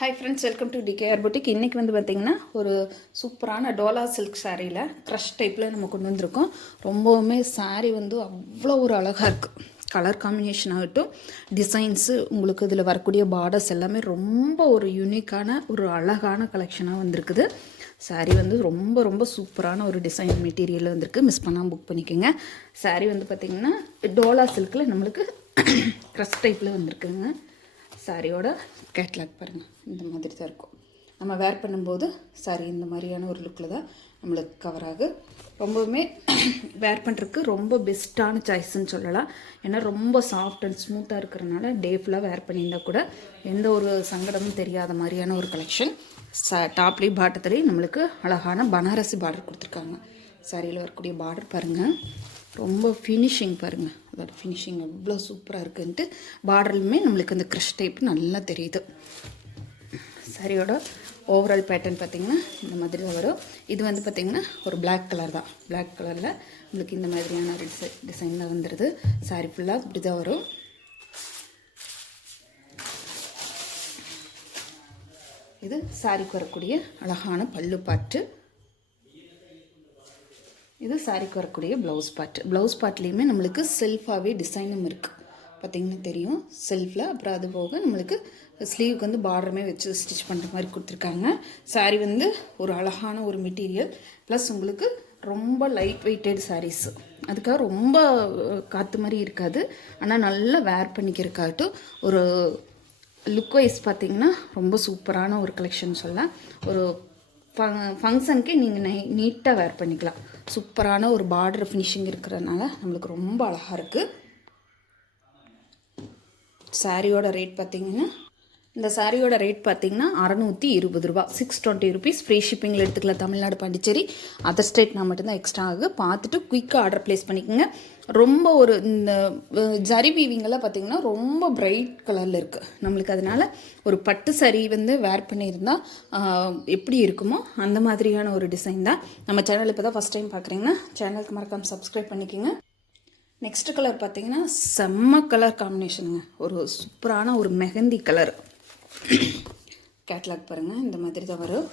Hi friends, welcome to TKR boutique. இன்றைக்கி வந்து பார்த்திங்கன்னா ஒரு சூப்பரான டோலா சில்க் சாரியில் க்ரஷ் டைப்பில் நம்ம கொண்டு வந்திருக்கோம். ரொம்பவுமே சாரீ வந்து அவ்வளோ ஒரு அழகாக இருக்குது. கலர் காம்பினேஷன் ஆகட்டும், டிசைன்ஸு, உங்களுக்கு இதில் வரக்கூடிய பார்டர்ஸ் எல்லாமே ரொம்ப ஒரு யூனிக்கான ஒரு அழகான கலெக்ஷனாக வந்திருக்குது. சாரீ வந்து ரொம்ப ரொம்ப சூப்பரான ஒரு டிசைன் மெட்டீரியல் வந்திருக்கு. மிஸ் பண்ணாமல் புக் பண்ணிக்கோங்க. சாரீ வந்து பார்த்திங்கன்னா டோலா சில்கில் நம்மளுக்கு க்ரஷ் டைப்பில் வந்திருக்குங்க. சாரியோட கேட்லாக் பாருங்கள், இந்த மாதிரி தான் இருக்கும். நம்ம வேர் பண்ணும்போது சாரி இந்த மாதிரியான ஒரு லுக்கில் தான் நம்மளுக்கு கவர் ஆகும். ரொம்பவுமே வேர் பண்ணுறதுக்கு ரொம்ப பெஸ்ட்டான சாய்ஸ்ன்னு சொல்லலாம். ஏன்னா ரொம்ப சாஃப்ட் அண்ட் ஸ்மூத்தாக இருக்கிறனால டே ஃபுல்லாக வேர் பண்ணியிருந்தால் கூட எந்த ஒரு சங்கடமும் தெரியாத மாதிரியான ஒரு கலெக்ஷன். டாப்லேயும் பாட்டத்துலேயும் நம்மளுக்கு அழகான பனாரசி பார்டர் கொடுத்துருக்காங்க. சாரியில் வரக்கூடிய பார்டர் பாருங்கள், ரொம்ப ஃபினிஷிங் பாருங்கள். அதோட ஃபினிஷிங் எவ்வளோ சூப்பராக இருக்குன்ட்டு பார்டர்லுமே நம்மளுக்கு அந்த க்ரஷ் டைப் நல்லா தெரியுது. சாரியோட ஓவரால் பேட்டர்ன் பார்த்திங்கன்னா இந்த மாதிரி தான் வரும். இது வந்து பார்த்திங்கன்னா ஒரு பிளாக் கலர் தான். பிளாக் கலரில் நம்மளுக்கு இந்த மாதிரியான ஒரு டிசைன் தான் வந்துடுது. சாரி ஃபுல்லாக இப்படி தான் வரும். இது சாரிக்கு வரக்கூடிய அழகான பல்லு பாட்டு. இது சாரிக்கு வரக்கூடிய ப்ளவுஸ் பார்ட். ப்ளவுஸ் பார்ட்லேயுமே நம்மளுக்கு செல்ஃபாகவே டிசைனும் இருக்குது, பார்த்திங்கன்னா தெரியும் செல்ஃபில். அப்புறம் அது போக நம்மளுக்கு ஸ்லீவுக்கு வந்து பார்டருமே வச்சு ஸ்டிச் பண்ணுற மாதிரி கொடுத்துருக்காங்க. சாரீ வந்து ஒரு அழகான ஒரு மெட்டீரியல், ப்ளஸ் உங்களுக்கு ரொம்ப லைட் வெயிட்டட் சாரீஸ். அதுக்காக ரொம்ப காற்று மாதிரி இருக்காது, ஆனால் நல்லா வேர் பண்ணிக்கிறக்காகட்டும் ஒரு லுக் வைஸ் பார்த்திங்கன்னா ரொம்ப சூப்பரான ஒரு கலெக்ஷன் சொல்லலாம். ஒரு ஃபங்க்ஷனுக்கே நீங்கள் நீட்டாக வேர் பண்ணிக்கலாம். சூப்பரான ஒரு பார்டர் ஃபினிஷிங் இருக்கிறதுனால நம்மளுக்கு ரொம்ப அழகாக இருக்குது. சாரியோட ரேட் பார்த்திங்கன்னா, இந்த சாரியோட ரேட் பார்த்திங்கன்னா 620 ரூபா, 620 ருபீஸ். ஃப்ரீ ஷிப்பிங்கில் எடுத்துக்கலாம். தமிழ்நாடு, பாண்டிச்சேரி, அதர் ஸ்டேட்னா மட்டும்தான் எக்ஸ்ட்ரா ஆகுது. பார்த்துட்டு குயிக்காக ஆர்டர் ப்ளேஸ் பண்ணிக்கோங்க. ரொம்ப ஒரு இந்த ஜரி வீவிங்கெல்லாம் பார்த்திங்கன்னா ரொம்ப பிரைட் கலரில் இருக்குது நம்மளுக்கு. அதனால் ஒரு பட்டு சாரி வந்து வேர் பண்ணியிருந்தால் எப்படி இருக்குமோ அந்த மாதிரியான ஒரு டிசைன் தான். நம்ம சேனல் இப்போ தான் ஃபஸ்ட் டைம் பார்க்குறீங்கன்னா சேனலுக்கு மறக்காமல் சப்ஸ்கிரைப் பண்ணிக்கோங்க. நெக்ஸ்ட் கலர் பார்த்திங்கன்னா செம்ம கலர் காம்பினேஷனுங்க. ஒரு சூப்பரான ஒரு மெஹந்தி கலர். கேட்லாக் பாருங்கள், இந்த மாதிரி தான் வரும்.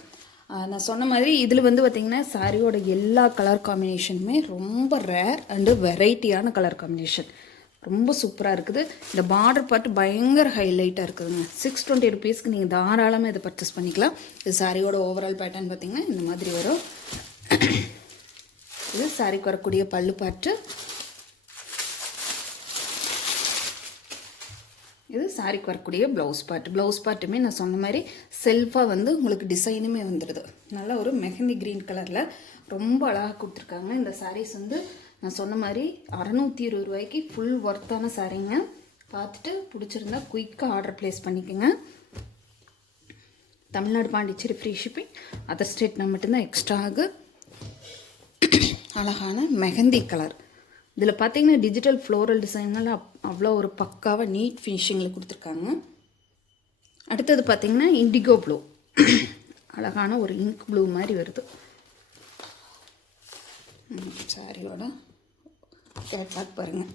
நான் சொன்ன மாதிரி இதில் வந்து பார்த்திங்கன்னா சாரியோட எல்லா கலர் காம்பினேஷனுமே ரொம்ப ரேர் அண்டு வெரைட்டியான கலர் காம்பினேஷன். ரொம்ப சூப்பராக இருக்குது. இந்த பார்டர் பார்த்து பயங்கர ஹைலைட்டாக இருக்குதுங்க. 620 ருபீஸ்க்கு நீங்கள் தாராளமாக இதை பர்ச்சேஸ் பண்ணிக்கலாம். இது சாரியோட ஓவரால் பேட்டர்ன் பார்த்திங்கன்னா இந்த மாதிரி வரும். இது சாரிக்கு வரக்கூடிய பல்லு பார்ட்டு. இது சாரிக்கு வரக்கூடிய ப்ளவுஸ் பார்ட். ப்ளவுஸ் பார்ட்டுமே நான் சொன்ன மாதிரி செல்ஃபாக வந்து உங்களுக்கு டிசைனுமே வந்துடுது. நல்லா ஒரு மெஹந்தி க்ரீன் கலரில் ரொம்ப அழகாக கொடுத்துருக்காங்க. இந்த சாரீஸ் வந்து நான் சொன்ன மாதிரி 620 ரூபாய்க்கு ஃபுல் ஒர்த்தான சாரீங்க. பார்த்துட்டு பிடிச்சிருந்தா குயிக்காக ஆர்டர் ப்ளேஸ் பண்ணிக்கோங்க. Tamil Nadu, Pondicherry free shipping, other ஸ்டேட்னா மட்டும்தான் எக்ஸ்ட்ரா ஆகு. அழகான மெஹந்தி கலர். இதில் பார்த்தீங்கன்னா டிஜிட்டல் ஃப்ளோரல் டிசைன்லாம் அவ்வளோ ஒரு பக்காவாக நீட் ஃபினிஷிங்கில் கொடுத்துருக்காங்க. அடுத்தது பார்த்திங்கன்னா இண்டிகோ ப்ளூ, அழகான ஒரு இங்க் ப்ளூ மாதிரி வருது. சாரியோட கேட்லாக் பாருங்கள்.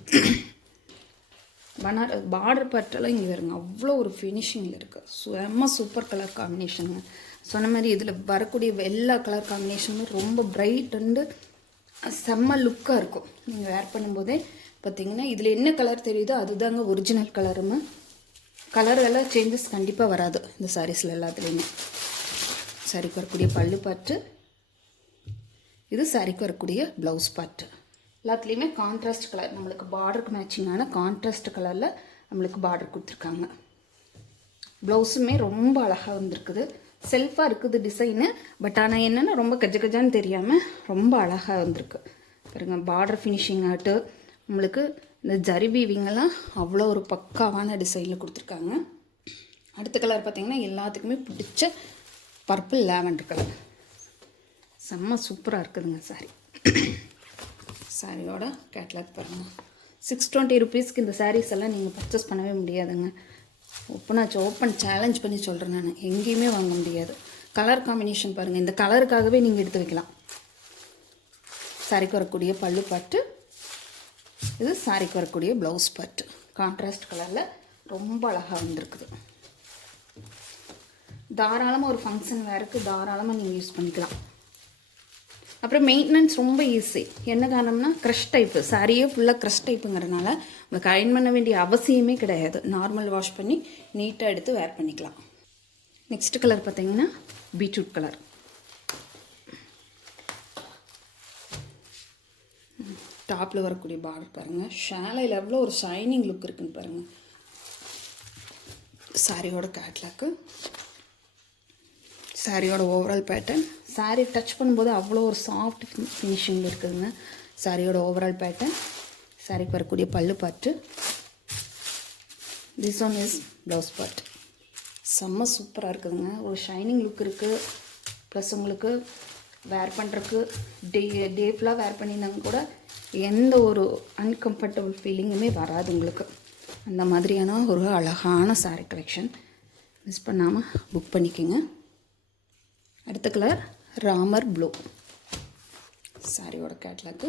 பார்டர் பார்ட்டெல்லாம் இங்கே வருங்க, அவ்வளோ ஒரு ஃபினிஷிங்கில் இருக்குது. செம்ம சூப்பர் கலர் காம்பினேஷனுங்க. சொன்ன மாதிரி இதில் வரக்கூடிய எல்லா கலர் காம்பினேஷனும் ரொம்ப பிரைட் அண்டு செம்ம லுக்காக இருக்கும். நீங்கள் வேர் பண்ணும்போதே பார்த்திங்கன்னா இதில் என்ன கலர் தெரியுதோ அதுதாங்க ஒரிஜினல் கலருமே. கலரெல்லாம் சேஞ்சஸ் கண்டிப்பாக வராது இந்த சாரீஸில் எல்லாத்துலேயுமே. சாரிக்கு வரக்கூடிய பல்லு பார்ட்டு. இது சாரிக்கு வரக்கூடிய ப்ளவுஸ் பார்ட்டு. எல்லாத்துலேயுமே கான்ட்ராஸ்ட் கலர், நம்மளுக்கு பார்டருக்கு மேட்சிங்கான கான்ட்ராஸ்ட் கலரில் நம்மளுக்கு பார்டர் கொடுத்துருக்காங்க. ப்ளவுஸுமே ரொம்ப அழகாக வந்திருக்குது. செல்ஃபாக இருக்குது டிசைனு. பட் ஆனால் என்னென்னா ரொம்ப கஜான்னு தெரியாமல் ரொம்ப அழகாக வந்திருக்கு பாருங்க. பார்டர் ஃபினிஷிங் ஆகிட்டு நம்மளுக்கு இந்த ஜரி வீவிங்கெல்லாம் அவ்வளோ ஒரு பக்காவான டிசைனில் கொடுத்துருக்காங்க. அடுத்த கலர் பார்த்திங்கன்னா எல்லாத்துக்குமே பிடிச்ச பர்பிள் லாவெண்டர் கலர். செம்ம சூப்பராக இருக்குதுங்க சாரி. சாரியோட கேட்லாக் பாருங்கள். 620 ருபீஸ்க்கு இந்த சாரீஸ் எல்லாம் நீங்கள் பர்ச்சேஸ் பண்ணவே முடியாதுங்க. ஓப்பன் சேலஞ்ச் பண்ணி சொல்கிறேன் நான், எங்கேயுமே வாங்க முடியாது. கலர் காம்பினேஷன் பாருங்கள், இந்த கலருக்காகவே நீங்கள் எடுத்து வைக்கலாம். சாரிக்கு வரக்கூடிய பல்லு பாட்டு. இது சாரிக்கு வரக்கூடிய ப்ளவுஸ் பார்ட்டு. கான்ட்ராஸ்ட் கலரில் ரொம்ப அழகாக வந்திருக்குது. தாராளமாக ஒரு ஃபங்க்ஷன் வேறுக்கு தாராளமாக நீங்கள் யூஸ் பண்ணிக்கலாம். அப்புறம் மெயின்டெனன்ஸ் ரொம்ப ஈஸி. என்ன காரணம்னா க்ரஷ் டைப்பு, சாரியே ஃபுல்லாக க்ரஷ் டைப்புங்கிறதுனால உங்களுக்கு அயர்ன் பண்ண வேண்டிய அவசியமே கிடையாது. நார்மல் வாஷ் பண்ணி நீட்டாக எடுத்து வேர் பண்ணிக்கலாம். நெக்ஸ்ட் கலர் பார்த்தீங்கன்னா பீட்ரூட் கலர். டாப்பில் வரக்கூடிய பார்டர் பாருங்கள், ஷாலையில் எவ்வளோ ஒரு ஷைனிங் லுக் இருக்குன்னு பாருங்கள். சாரியோட கேட்லாக்கு, சாரியோட ஓவரால் பேட்டர்ன். சாரீ டச் பண்ணும்போது அவ்வளோ ஒரு சாஃப்ட் ஃபினிஷிங் இருக்குதுங்க. சாரியோட ஓவரால் பேட்டர்ன், சாரிக்கு வரக்கூடிய பல்லு part. This one is blouse part. செம்ம சூப்பராக இருக்குதுங்க. ஒரு ஷைனிங் லுக் இருக்குது. ப்ளஸ் உங்களுக்கு வேர் பண்ணுறதுக்கு டே ஃபுல்லாக வேர் பண்ணியிருந்தாங்க கூட எந்த ஒரு அன்கம்ஃபர்டபுள் ஃபீலிங்குமே வராது உங்களுக்கு. அந்த மாதிரியான ஒரு அழகான சாரீ கலெக்ஷன். மிஸ் பண்ணாமல் புக் பண்ணிக்கோங்க. அடுத்த கலர் ராமர் ப்ளூ. சாரியோட கேட்லாக்கு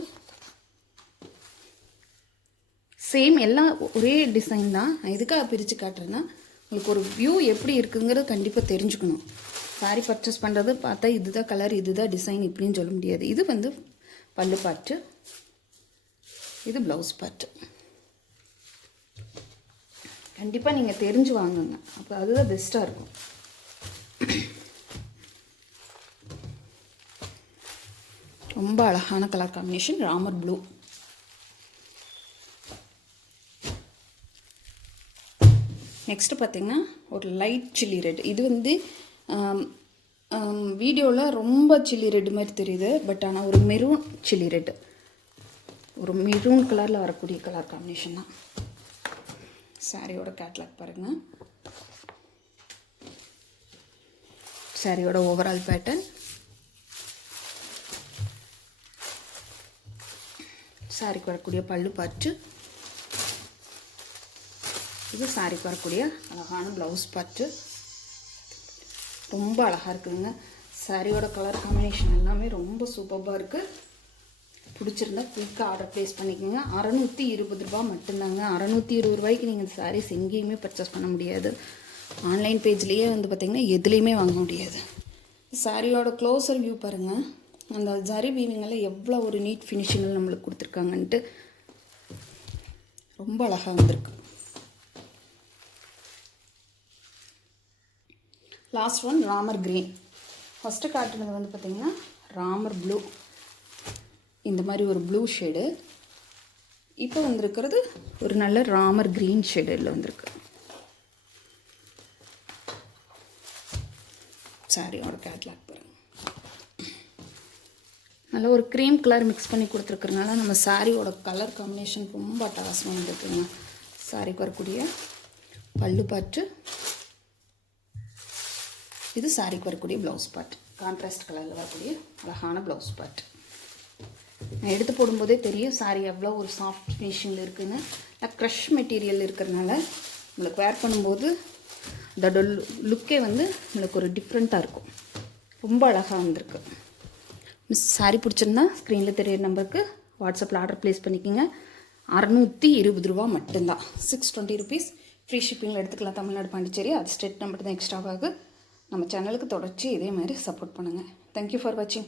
சேம், எல்லாம் ஒரே டிசைன் தான். நான் எதுக்காக பிரித்து காட்டுறேன்னா உங்களுக்கு ஒரு வியூ எப்படி இருக்குங்கிறது கண்டிப்பாக தெரிஞ்சுக்கணும். சாரி பர்ச்சேஸ் பண்ணுறது பார்த்தா இதுதான் கலர், இதுதான் டிசைன் இப்படின்னு சொல்ல முடியாது. இது வந்து பல்லு பார்ட்டு, இது ப்ளவுஸ் பார்ட்டு. கண்டிப்பாக நீங்கள் தெரிஞ்சு வாங்குங்க, அப்போ அதுதான் பெஸ்ட்டாக இருக்கும். ரொம்ப அழகான colour combination Ramar blue. Next பார்த்திங்கன்னா ஒரு லைட் சில்லி ரெட். இது வந்து வீடியோவில் ரொம்ப சில்லி ரெட் மாதிரி தெரியுது, பட் ஆனால் ஒரு மெரூன் சில்லி ரெட், ஒரு மெரூன் கலரில் வரக்கூடிய கலர் காம்பினேஷன் தான். சாரியோட கேட்லாக் பாருங்கள், சாரியோட ஓவரால் பேட்டர்ன், சாரிக்கு வரக்கூடிய பல்லு பார்ட்டு, இது சாரிக்கு வரக்கூடிய அழகான ப்ளவுஸ் பார்ட்டு. ரொம்ப அழகாக இருக்குதுங்க. சாரியோட கலர் காம்பினேஷன் எல்லாமே ரொம்ப சூப்பராக இருக்குது. பிடிச்சிருந்தா குயிக்காக ஆர்டர் ப்ளேஸ் பண்ணிக்கோங்க. 620 ரூபா மட்டும்தாங்க. 620 ரூபாய்க்கு நீங்கள் இந்த சாரீஸ் எங்கேயுமே பர்ச்சேஸ் பண்ண முடியாது. ஆன்லைன் பேஜ்லேயே வந்து பார்த்திங்கன்னா எதுலேயுமே வாங்க முடியாது. சாரியோட க்ளோஸர் வியூ பாருங்கள். அந்த ஜரி வீவிங்கெல்லாம் எவ்வளோ ஒரு நீட் ஃபினிஷிங்கில் நம்மளுக்கு கொடுத்துருக்காங்கன்ட்டு ரொம்ப அழகாக வந்திருக்கு. Last one Ramar green. First காட்டுனது வந்து பார்த்திங்கன்னா ராமர் ப்ளூ, இந்த மாதிரி ஒரு ப்ளூ ஷேடு. இப்போ வந்திருக்கிறது ஒரு நல்ல ராமர் க்ரீன் ஷேடில் வந்திருக்கு. சாரியோட கேட்லாக் பாருங்கள், நல்ல ஒரு க்ரீம் கலர் மிக்ஸ் பண்ணி கொடுத்துருக்குறதுனால நம்ம சாரியோட கலர் காம்பினேஷன் ரொம்ப அட்டகாசமாக வந்துருக்குங்க. சாரிக்கு வரக்கூடிய பல்லு பார்ட்டு, இது சாரிக்கு வரக்கூடிய ப்ளவுஸ் பார்ட். கான்ட்ராஸ்ட் கலரில் வரக்கூடிய அழகான ப்ளவுஸ் பார்ட். நான் எடுத்து போடும்போதே தெரியும் சாரி எவ்வளோ ஒரு சாஃப்ட் ஃபினிஷிங்கில் இருக்குதுன்னு. க்ரஷ் மெட்டீரியல் இருக்கிறதுனால உங்களுக்கு வேர் பண்ணும்போது அதோட லுக்கே வந்து உங்களுக்கு ஒரு டிஃப்ரெண்ட்டாக இருக்கும். ரொம்ப அழகாக வந்திருக்கு. மிஸ் சாரி பிடிச்சிருந்தா ஸ்க்ரீனில் தெரியிற நம்பருக்கு வாட்ஸ்அப்பில் ஆர்டர் ப்ளேஸ் பண்ணிக்கோங்க. 620 ரூபா மட்டும்தான். 620 ருபீஸ். ஃப்ரீ ஷிப்பிங்கில் எடுத்துக்கலாம். தமிழ்நாடு, பாண்டிச்சேரி. அது ஸ்டேட் நம்பர் தான் எக்ஸ்ட்ராவாக. நம்ம சேனலுக்கு தொடர்ச்சி இதே மாதிரி சப்போர்ட் பண்ணுங்கள். தேங்க்யூ ஃபார் வாட்சிங்.